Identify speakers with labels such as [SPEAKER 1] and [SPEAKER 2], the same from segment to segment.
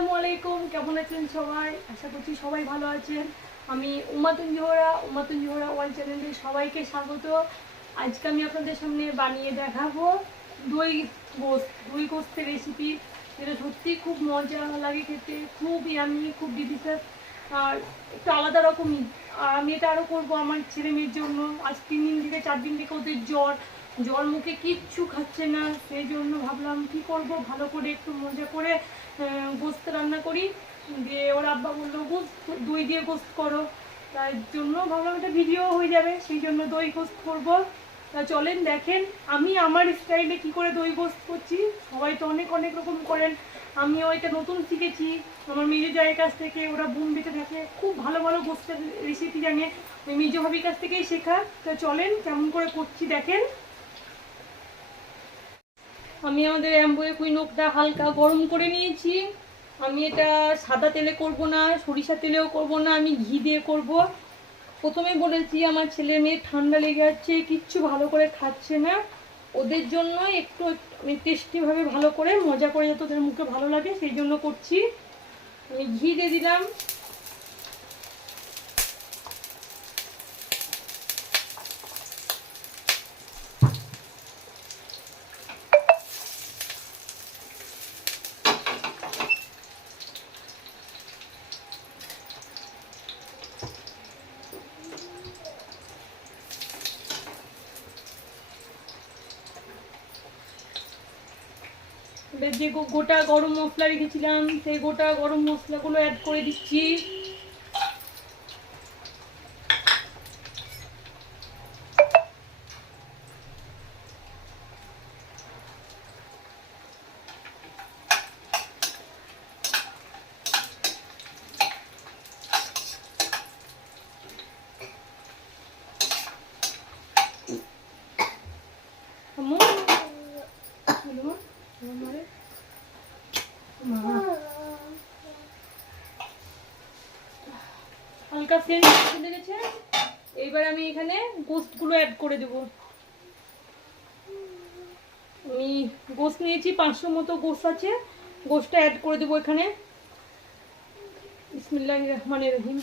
[SPEAKER 1] আসসালামু আলাইকুম, কেমন আছেন সবাই? আশা করছি সবাই ভালো আছেন। আমি উমাতুন জোহরা উমাতুন জোহরা ওয়ান চ্যানেলে সবাইকে স্বাগত। আজকে আমি আপনাদের সামনে বানিয়ে দেখাবো দই গোস্ত, দই গোস্তের রেসিপি এটা সত্যি খুব মজা লাগে খেতে, খুব ইয়ামি খুব ডিলিশিয়াস আর একটু আলাদা রকমই। আর আমি এটা আরও করব আমার ছেলে মেয়ের জন্য। আজ তিন দিন থেকে চার দিন থেকে ওদের জ্বর। জ্বর মুখে কিচ্ছু খাচ্ছে না, সেই জন্য ভাবলাম কি করব? ভালো করে একটু মজা করে গোস্ত রান্না করি। দিয়ে ওর আব্বা বলল, গোস্ত, দই দিয়ে গোস্ত করো। তার জন্য ভাবলাম একটা ভিডিও হয়ে যাবে, সেই জন্য দই গোস্ত করব। তা চলেন দেখেন, আমি আমার স্টাইলে কি করে দই গোস্ত করছি। সবাই তো অনেক অনেক রকম করেন। আমিও এটা নতুন শিখেছি। আমার মেজো জায়ের কাছ থেকে, ওরা বোম্বেতে থাকে, খুব ভালো ভালো গোস্তের রেসিপি জানে। ওই মেজো ভাবির কাছ থেকেই শেখা। তা চলেন, কেমন করে করছি দেখেন। আমি আমাদের অ্যাম্বুয়ে কুইনোকটা হালকা গরম করে নিয়েছি। আমি এটা সাদা তেলে করব না সরিষা তেলেও করব না, আমি ঘি দিয়ে করব। প্রথমে বলেছি, আমার ছেলে মেয়ে ঠান্ডা লেগে যাচ্ছে, কিচ্ছু ভালো করে খাচ্ছে না। ওদের জন্য একটু আমি টেস্টিভাবে ভালো করে মজা করে যাতে ওদের মুখে ভালো লাগে, সেই জন্য করছি। আমি ঘি দিয়ে দিলাম। যে গোটা গরম মশলা রেখেছিলাম সেই গোটা গরম মশলাগুলো অ্যাড করে দিচ্ছি। হালকা সেন্ট চলে গেছে। এইবার আমি এখানে গোস্তগুলো অ্যাড করে দেব। আমি গোস্ত নিয়েছি, পাঁচশো মতো গোস্ত আছে। গোস্তটা অ্যাড করে দেবো এখানে। বিসমিল্লাহ রহমান রহিম।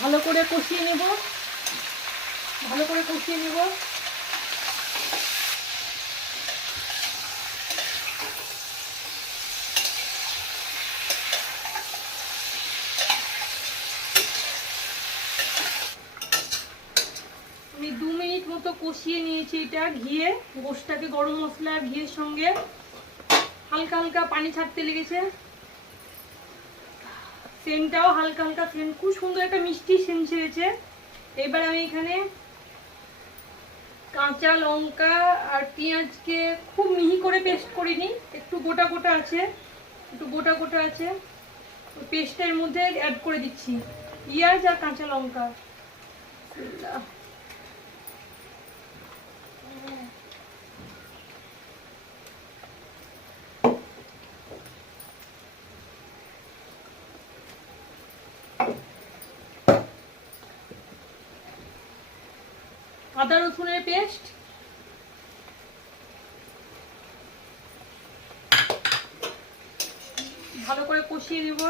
[SPEAKER 1] ভালো করে কষিয়ে নেব। ভালো করে কষিয়ে নেব আমি দু মিনিট মতো কষিয়ে নিয়েছি এটা ঘিয়ে গোশটাকে গরম মশলা আর ঘিয়ের সঙ্গে। হালকা হালকা পানি ছাড়তে লেগেছে। সেন্টটাও হালকা হালকা সেন্ট খুব সুন্দর একটা মিষ্টি সেন্ট ছেড়েছে এবার আমি এখানে কাঁচা লঙ্কা আর পেঁয়াজকে খুব মিহি করে পেস্ট করিনি একটু গোটা গোটা আছে, একটু গোটা গোটা আছে। পেস্টের মধ্যে অ্যাড করে দিচ্ছি। পেঁয়াজ আর কাঁচা লঙ্কা। আদা রসুনের পেস্ট। ভালো করে কষিয়ে নেব।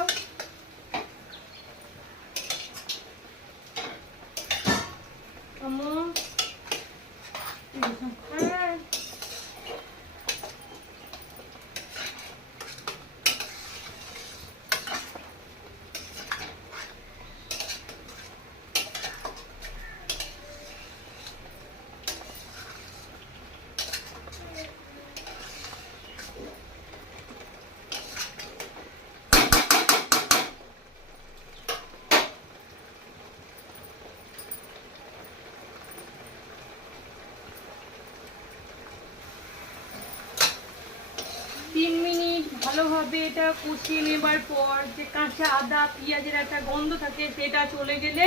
[SPEAKER 1] ভাবে এটা কষিয়ে নেবার পর যে কাঁচা আদা, পেঁয়াজের একটা গন্ধ থাকে, সেটা চলে গেলে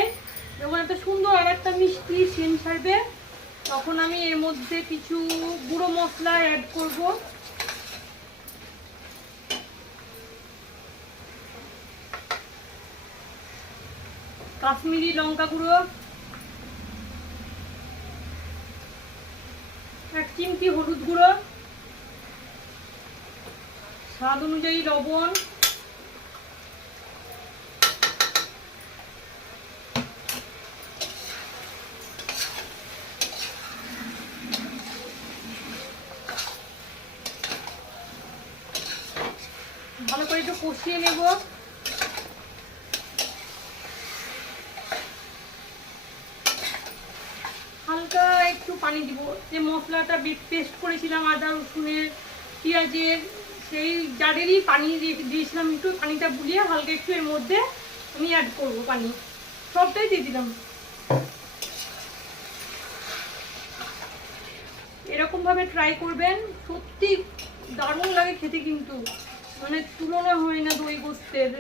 [SPEAKER 1] যখন একটা সুন্দর আর একটা মিষ্টি সেন ছাড়বে, তখন আমি এর মধ্যে কিছু গুঁড়ো মশলা অ্যাড করব। কাশ্মীরি লঙ্কা গুঁড়ো এক চিমটি হলুদ গুঁড়ো। স্বাদ অনুযায়ী লবণ। ভালো করে একটু কষিয়ে নেব। হালকা একটু পানি দিব। যে মশলাটা পেস্ট করেছিলাম আদা, রসুনের, পেঁয়াজের সেই জারেরই পানি দিয়ে দিয়েছিলাম একটু, পানিটা বুলিয়ে হালকা একটু এর মধ্যে আমি অ্যাড করব পানি। সবটাই দিয়ে দিলাম। এরকমভাবে ট্রাই করবেন, সত্যি দারুণ লাগে খেতে কিন্তু। মানে তুলনা হয় না দই গোস্তের।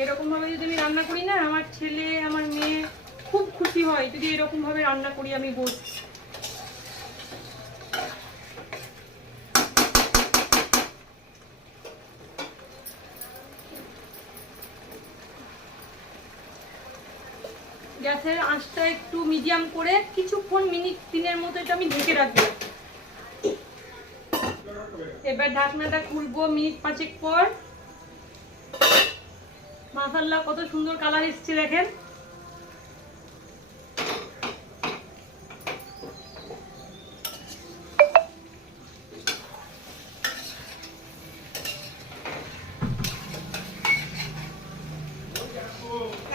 [SPEAKER 1] এরকম ভাবে যদি আমি রান্না করি না, আমার ছেলে, আমার মেয়ে খুশি হয়? যদি এরকম ভাবে রান্না করি আমি গোস্ত গ্যাসের আঁচটা একটু মিডিয়াম করে কিছুক্ষণ মিনিট তিনের মতো এটা আমি ঢেকে রাখব। এবার ঢাকনাটা খুলবো মিনিট পাঁচেক পর। মাসাল্লা কত সুন্দর কালার এসছে দেখেন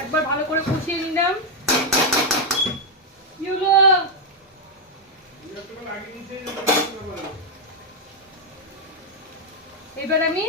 [SPEAKER 1] একবার ভালো করে কষিয়ে নিলাম কি হলো? এবার আমি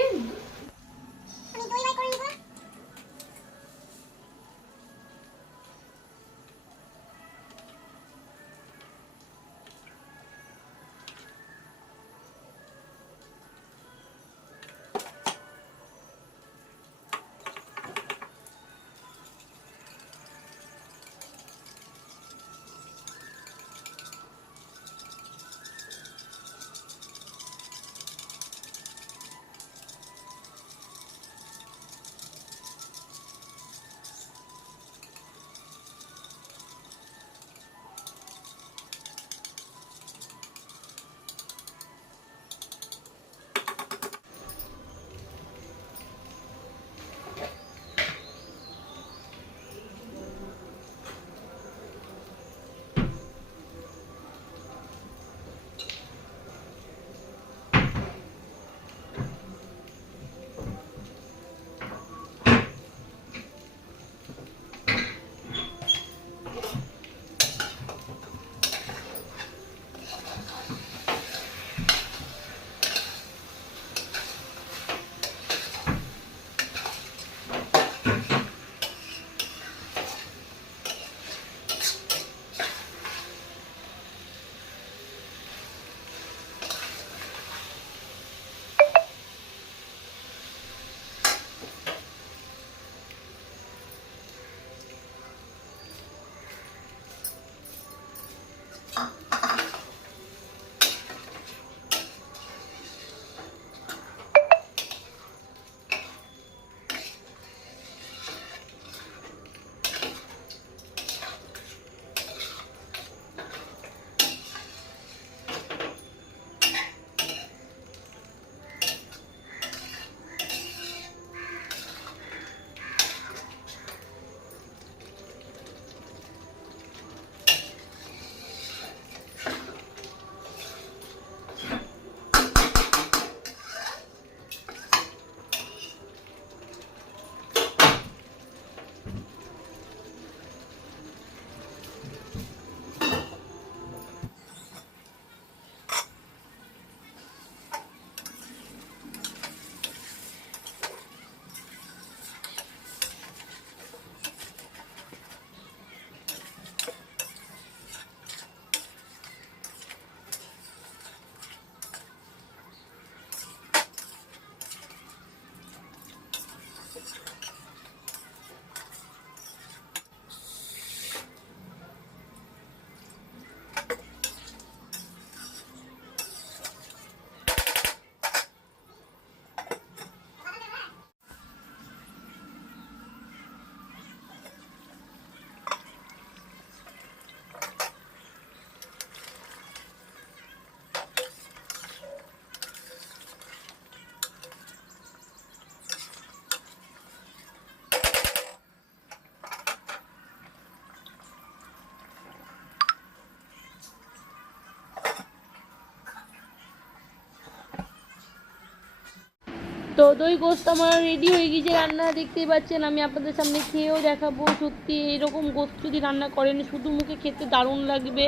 [SPEAKER 2] দই গোস্ত আমার রেডি হয়ে গিয়েছে, রান্না দেখতেই পাচ্ছেন, আমি আপনাদের সামনে খেয়েও দেখাবো, সত্যি এরকম গোস্ত যদি রান্না করেন, শুধু মুখে খেতে দারুণ লাগবে।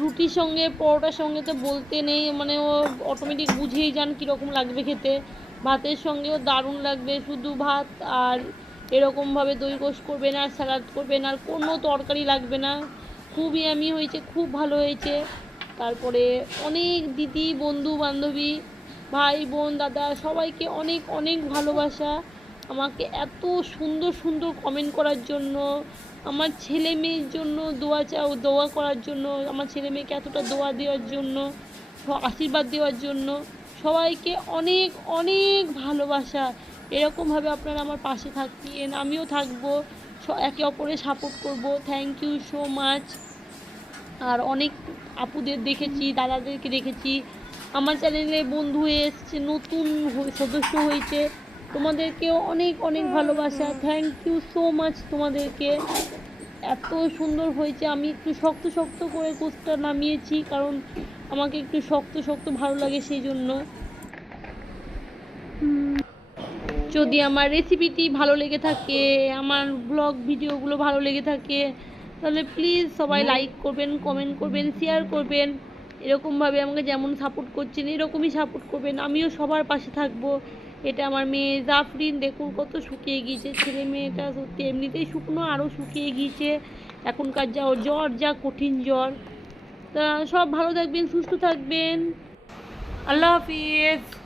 [SPEAKER 2] রুটির সঙ্গে, পরোটার সঙ্গে তো বলতে নেই মানে ও অটোমেটিক বুঝেই যান কীরকম লাগবে খেতে। ভাতের সঙ্গেও দারুণ লাগবে, শুধু ভাত আর এরকমভাবে দই গোস্ত করবেন আর স্যালাড করবেন আর কোনো তরকারি লাগবে না। খুবই আমি হয়েছে, খুব ভালো হয়েছে। তারপরে অনেক দিদি বন্ধু বান্ধবী ভাই, বোন, দাদা, সবাইকে অনেক অনেক ভালোবাসা। আমাকে এত সুন্দর সুন্দর কমেন্ট করার জন্য, আমার ছেলে মেয়ের জন্য দোয়া চাও, দোয়া করার জন্য, আমার ছেলে মেয়েকে এতটা দোয়া দেওয়ার জন্য আশীর্বাদ দেওয়ার জন্য, সবাইকে অনেক অনেক ভালোবাসা। এরকমভাবে আপনারা আমার পাশে থাকবেন, আমিও থাকব একে অপরে সাপোর্ট করব। থ্যাংক ইউ সো মাচ আর অনেক আপুদের দেখেছি, দাদাদেরকে দেখেছি আমার চ্যানেলে বন্ধু হয়ে এসছে নতুন সদস্য হয়েছে। তোমাদেরকেও অনেক অনেক ভালোবাসা। থ্যাংক ইউ সো মাচ তোমাদেরকে। এত সুন্দর হয়েছে। আমি একটু শক্ত শক্ত করে কোচটা নামিয়েছি কারণ আমাকে একটু শক্ত শক্ত ভালো লাগে সেই জন্য যদি আমার রেসিপিটি ভালো লেগে থাকে আমার ব্লগ ভিডিওগুলো ভালো লেগে থাকে তাহলে প্লিজ সবাই লাইক করবেন কমেন্ট করবেন শেয়ার করবেন। এরকমভাবে আমাকে যেমন সাপোর্ট করছেন, এরকমই সাপোর্ট করবেন। আমিও সবার পাশে থাকব। এটা আমার মেয়ে জাফরিন, দেখুন কত শুকিয়ে গিয়েছে। ছেলে মেয়েটা সত্যি এমনিতেই শুকনো, আরও শুকিয়ে গিয়েছে। এখনকার যা জ্বর, যা কঠিন জ্বর। তা সব ভালো থাকবেন, সুস্থ থাকবেন। আল্লাহ হাফিজ।